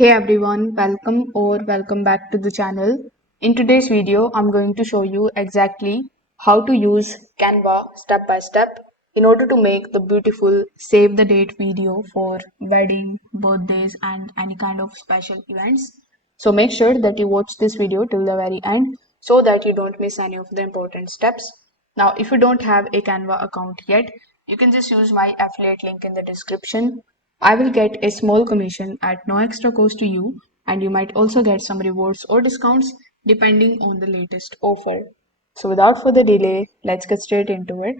Hey everyone, welcome back to the channel. In today's video, I'm going to show you exactly how to use Canva step by step in order to make the beautiful save the date video for wedding, birthdays, and any kind of special events. So make sure that you watch this video till the very end so that you don't miss any of the important steps. Now, if you don't have a Canva account yet, you can just use my affiliate link in the description. I will get a small commission at no extra cost to you, and you might also get some rewards or discounts depending on the latest offer. So, without further delay, let's get straight into it.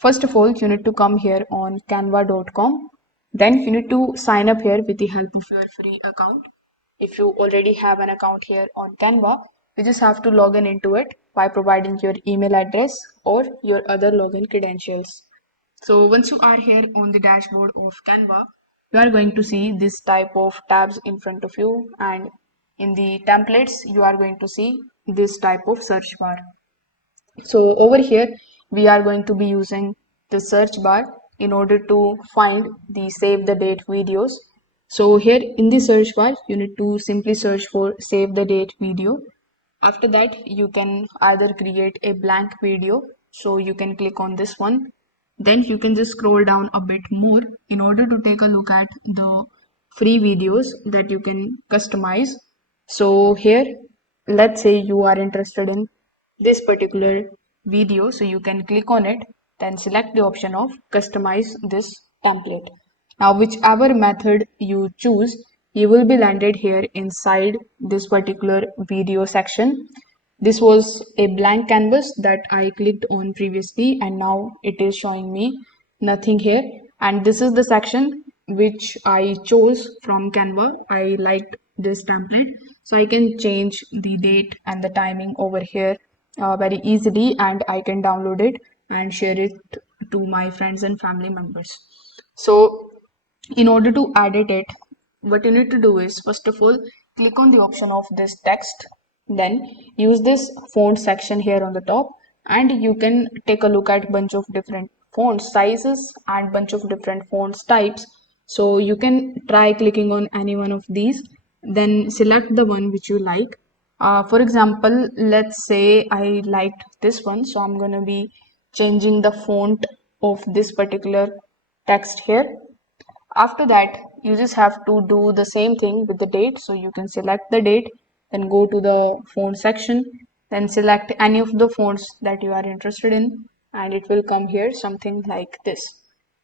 First of all, you need to come here on canva.com. Then, you need to sign up here with the help of your free account. If you already have an account here on Canva, you just have to log in into it by providing your email address or your other login credentials. So once you are here on the dashboard of Canva, you are going to see this type of tabs in front of you, and in the templates you are going to see this type of search bar. So over here we are going to be using the search bar in order to find the save the date videos. So here in the search bar you need to simply search for save the date video. After that you can either create a blank video, so you can click on this one. Then you can just scroll down a bit more in order to take a look at the free videos that you can customize. So here, let's say you are interested in this particular video, so you can click on it, then select the option of customize this template. Now whichever method you choose, you will be landed here inside this particular video section. This was a blank canvas that I clicked on previously, and now it is showing me nothing here. And this is the section which I chose from Canva. I liked this template, so I can change the date and the timing over here very easily, and I can download it and share it to my friends and family members. So in order to edit it, what you need to do is, first of all, click on the option of this text, then use this font section here on the top, and you can take a look at bunch of different font sizes and bunch of different fonts types. So you can try clicking on any one of these, then select the one which you like. For example, let's say I liked this one, so I'm gonna be changing the font of this particular text here. After that, you just have to do the same thing with the date. So you can select the date, then go to the font section, then select any of the fonts that you are interested in, and it will come here something like this.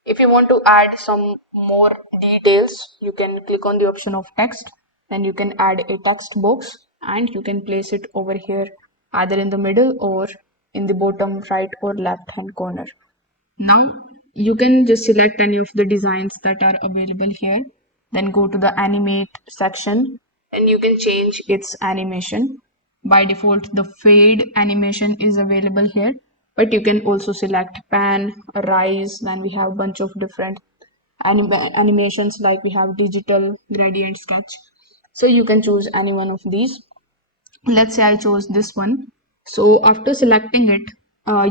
If you want to add some more details, you can click on the option of text, then you can add a text box, and you can place it over here either in the middle or in the bottom right or left hand corner. Now you can just select any of the designs that are available here, then go to the animate section, and you can change its animation. By default, the fade animation is available here, but you can also select pan, rise. Then we have a bunch of different animations, like we have digital, gradient, sketch. So you can choose any one of these. Let's say I chose this one. So after selecting it,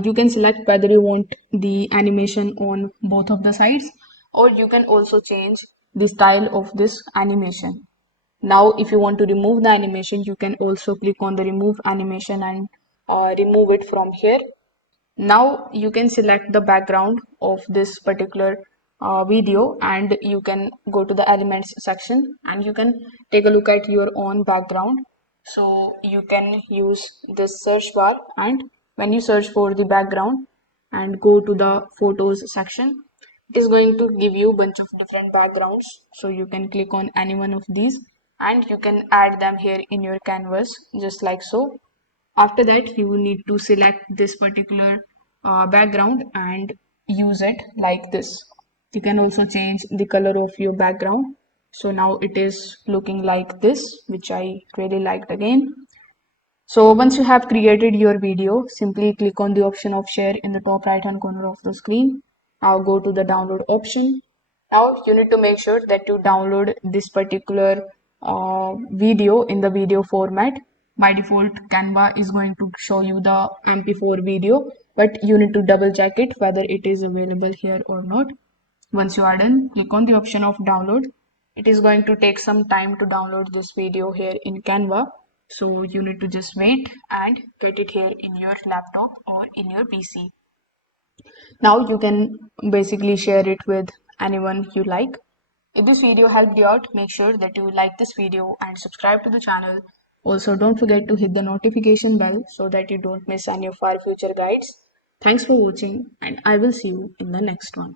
you can select whether you want the animation on both of the sides, or you can also change the style of this animation. Now if you want to remove the animation, you can also click on the remove animation and remove it from here. Now you can select the background of this particular video, and you can go to the elements section and you can take a look at your own background. So you can use this search bar, and when you search for the background and go to the photos section, it is going to give you a bunch of different backgrounds. So you can click on any one of these and you can add them here in your canvas, just like so. After that, you will need to select this particular background and use it like this. You can also change the color of your background. So now it is looking like this, which I really liked again. So once you have created your video, simply click on the option of share in the top right hand corner of the screen. Now go to the download option. Now you need to make sure that you download this particular video in the video format. By default, Canva is going to show you the MP4 video, but you need to double check it whether it is available here or not. Once you are done, click on the option of download. It is going to take some time to download this video here in Canva. So you need to just wait and get it here in your laptop or in your PC. Now you can basically share it with anyone you like. If this video helped you out, make sure that you like this video and subscribe to the channel. Also, don't forget to hit the notification bell so that you don't miss any of our future guides. Thanks for watching, and I will see you in the next one.